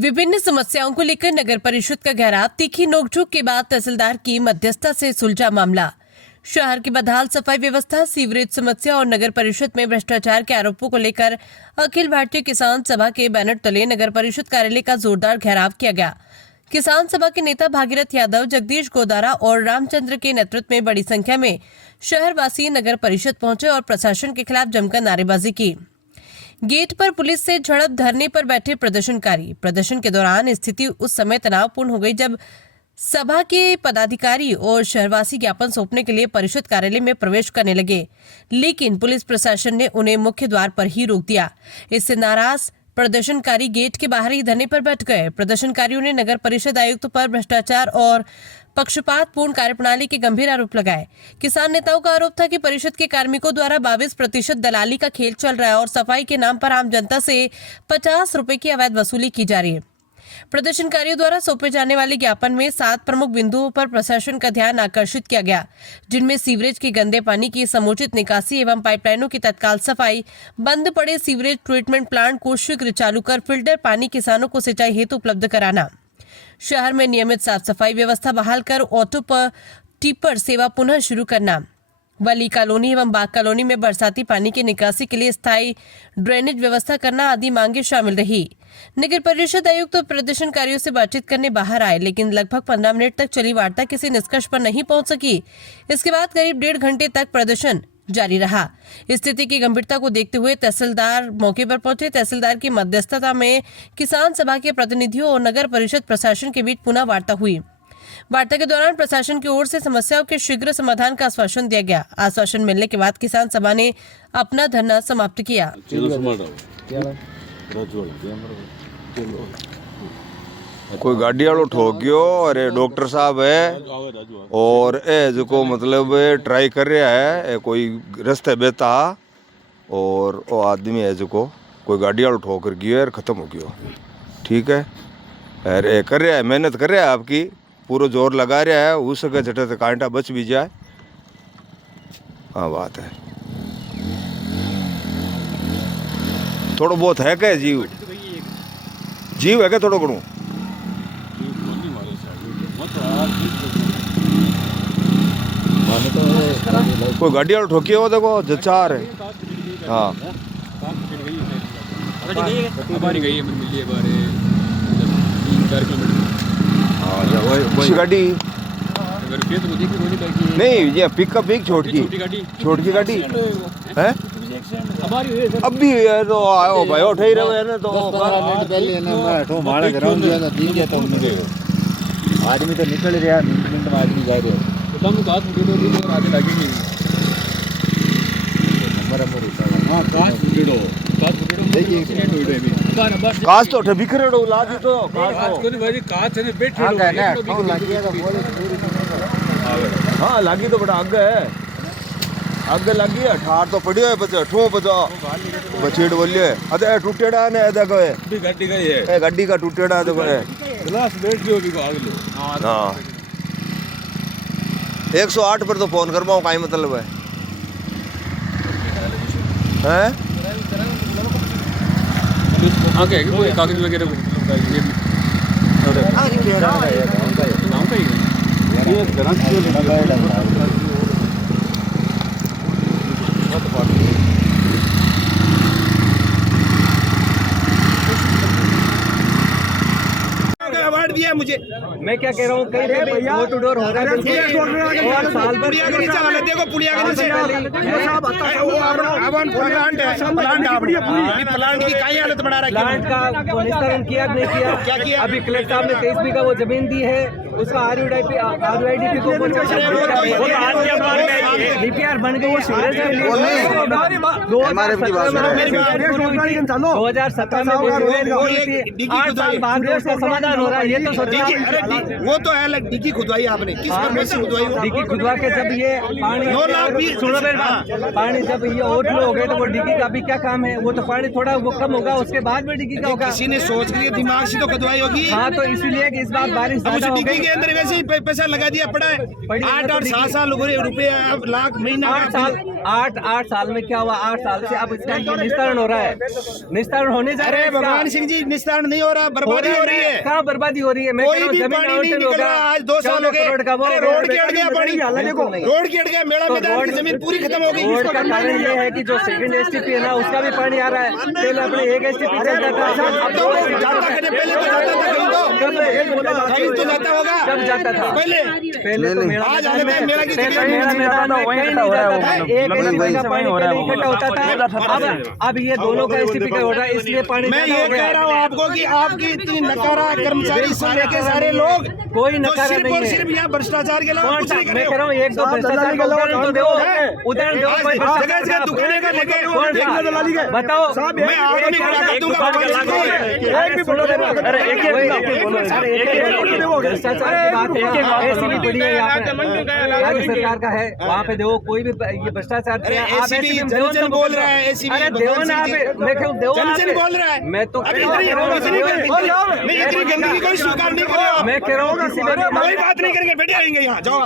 विभिन्न समस्याओं को लेकर नगर परिषद का घेराव, तीखी नोकझोंक के बाद तहसीलदार की मध्यस्थता से सुलझा मामला। शहर की बदहाल सफाई व्यवस्था, सीवरेज समस्या और नगर परिषद में भ्रष्टाचार के आरोपों को लेकर अखिल भारतीय किसान सभा के बैनर तले नगर परिषद कार्यालय का जोरदार घेराव किया गया। किसान सभा के नेता भागीरथ यादव, जगदीश गोदारा और रामचंद्र के नेतृत्व में बड़ी संख्या में शहरवासी नगर परिषद पहुंचे और प्रशासन के खिलाफ जमकर नारेबाजी की। गेट पर पुलिस से झड़प, धरने पर बैठे प्रदर्शनकारी। प्रदर्शन के दौरान स्थिति उस समय तनावपूर्ण हो गई जब सभा के पदाधिकारी और शहरवासी ज्ञापन सौंपने के लिए परिषद कार्यालय में प्रवेश करने लगे, लेकिन पुलिस प्रशासन ने उन्हें मुख्य द्वार पर ही रोक दिया। इससे नाराज प्रदर्शनकारी गेट के बाहर ही धरने पर बैठ गए। प्रदर्शनकारियों ने नगर परिषद आयुक्त पर भ्रष्टाचार और पक्षपातपूर्ण कार्यप्रणाली के गंभीर आरोप लगाए। किसान नेताओं का आरोप था कि परिषद के कार्मिकों द्वारा 22% दलाली का खेल चल रहा है और सफाई के नाम पर आम जनता से 50 रुपए की अवैध वसूली की जा रही है। प्रदर्शनकारियों द्वारा सौंपे जाने वाले ज्ञापन में 7 प्रमुख बिंदुओं पर प्रशासन का ध्यान आकर्षित किया गया, जिनमें सीवरेज के गंदे पानी की समुचित निकासी एवं पाइपलाइनों की तत्काल सफाई, बंद पड़े सीवरेज ट्रीटमेंट प्लांट को शीघ्र चालू कर फिल्टर पानी किसानों को सिंचाई हेतु उपलब्ध कराना, शहर में नियमित साफ सफाई व्यवस्था बहाल कर ऑटो पर टिपर सेवा पुनः शुरू करना, वली कॉलोनी एवं बाग कॉलोनी में बरसाती पानी की निकासी के लिए स्थायी ड्रेनेज व्यवस्था करना आदि मांगे शामिल रही। नगर परिषद आयुक्त तो प्रदर्शनकारियों से बातचीत करने बाहर आए, लेकिन लगभग 15 मिनट तक चली वार्ता किसी निष्कर्ष पर नहीं पहुंच सकी। इसके बाद करीब 1.5 घंटे तक प्रदर्शन जारी रहा। स्थिति की गंभीरता को देखते हुए तहसीलदार मौके पर पहुंचे। तहसीलदार की मध्यस्थता में किसान सभा के प्रतिनिधियों और नगर परिषद प्रशासन के बीच पुनः वार्ता हुई। वार्ता के दौरान प्रशासन की ओर से समस्याओं के शीघ्र समाधान का आश्वासन दिया गया। आश्वासन मिलने के बाद किसान सभा ने अपना धरना समाप्त किया। कोई गाड़ी वालों ठोक गयो और डॉक्टर साहब है और जो को मतलब ट्राई कर रहा है, कोई रास्ते बेता और वो आदमी है जो को कोई गाड़ी वालों ठोक कर गयो और खत्म हो गयो। ठीक है, अरे कर रहा है, मेहनत कर रहा है, आपकी पूरा जोर लगा रहा है, हो सके झटे से कांटा बच भी जाए। हाँ बात है, थोड़ा बहुत है क्या जीव है क्या थोड़ा घणो कोई गाड़ी वाला ठोकी हो देखो जचार है। हाँ वही गाड़ी नहीं, ये पिकअप एक छोटकी गाड़ी है। अब भी तो आओ भाई उठ ही रहे ना, तो आदमी तो निकल रहा, मिनट में आदमी जा रहे काश तो बिखरेड़ो लागी तो हाँ लागी तो बड़ा आगे लगी है। ठार तो पड़ियो है बच्चा ठो बचा बछेड़ बोलिए अरे टूटेड़ा ने देखो है गाड़ी का टूटेड़ा देखो है ग्लास बैठ गयो भी आग लो। हाँ 108 पर तो फोन कर पाऊँ, काई मतलब है आगे कोई कागज वगैरह अवार्ड दिया मुझे। मैं क्या कह रहा हूँ, कहीं डोर टू डोर हो रहा है। पुलिया के नीचे वाले देखो, पुलिया के नीचे प्लांट की क्या हालत बना रखी है। प्लांट का निस्तारण किया नहीं किया, क्या किया? अभी कलेक्टर साहब ने 23 बीघा वो जमीन दी है, उसका RUIDP को DPR बन गई है। 2017 में 8 साल बाद उसका समाधान हो रहा है। ये तो वो तो है डिग्गी खुदवाई आपने, किस परमिट से खुदवाई? डिग्गी खुदवा के जब ये पानी 9 लाख भी पानी जब ये ओवरफ्लो हो गए तो वो डिग्गी का भी क्या काम है? वो तो पानी थोड़ा वो कम होगा, उसके बाद में डिग्गी का होगा। किसी ने सोच के दिमाग से तो खुदवाई होगी। हाँ तो इसीलिए कि इस बार बारिश ज्यादा हो डिग्गी गई। के अंदर वैसे ही पैसा लगा दिया पड़ा है। 8 और 7 साल रुपए लाख महीना 8 साल 8 साल में क्या हुआ? 8 साल से अब इसका ये निस्तारण हो रहा है, निस्तारण होने जा रहा है। अरे भगवान सिंह जी, निस्तारण नहीं हो रहा, बर्बादी हो रही है। कहाँ बर्बादी हो रही है? मैं कोई भी पानी नहीं निकल रहा। आज 2 साल हो गए। अरे रोड के अड़ गया पानी, रोड के अड़ गया, मेला मैदान की जमीन पूरी खत्म हो गई। रोड का कारण ये है कि जो सेकंड एसटीपी है ना, उसका भी पानी आ रहा है। पहले अपने एक एसटीपी चलता था, अब 2 जाता कहीं, पहले तो जाता था कहीं तो जाता होगा। कब जाता था? पहले तो मेला आज आने में मेला की मेला मैदान में कहीं नहीं जाता था। एक एसटीपी का पानी पहले इकट्ठा होता था, अब ये दोनों का एसटीपी का हो रहा है, इसलिए पानी मैं ये कह रहा हूँ आपको कि आपकी इतनी नकारा कर्मचारी सारे के सारे लोग, कोई नकारा नहीं है। सिर्फ यहाँ भ्रष्टाचार के अलावा कुछ नहीं कर मैं रहे कह रहा हूँ 1-2 भ्रष्टाचार का उदाहरण तो दो, उदाहरण दो। कोई जगह जगह दुकानें का लेके बताओ। मैं आदमी खड़ा कर दूंगा। अरे भ्रष्टाचार की बात है, ऐसी भी पड़ी है यहाँ पे, राज्य सरकार का है, वहाँ पे देखो कोई भी ये भ्रष्टाचार किया। आप एसीबी जन बोल रहा है, एसीबी अरे देवो ना, मैं कहूँ देवो, जन बोल रहा है। मैं तो इतनी गंदगी कोई स्वीकार नहीं कर रहा। मैं कह रहा हूँ किसी कोई बात नहीं करेंगे, बैठे रहेंगे यहाँ। जाओ।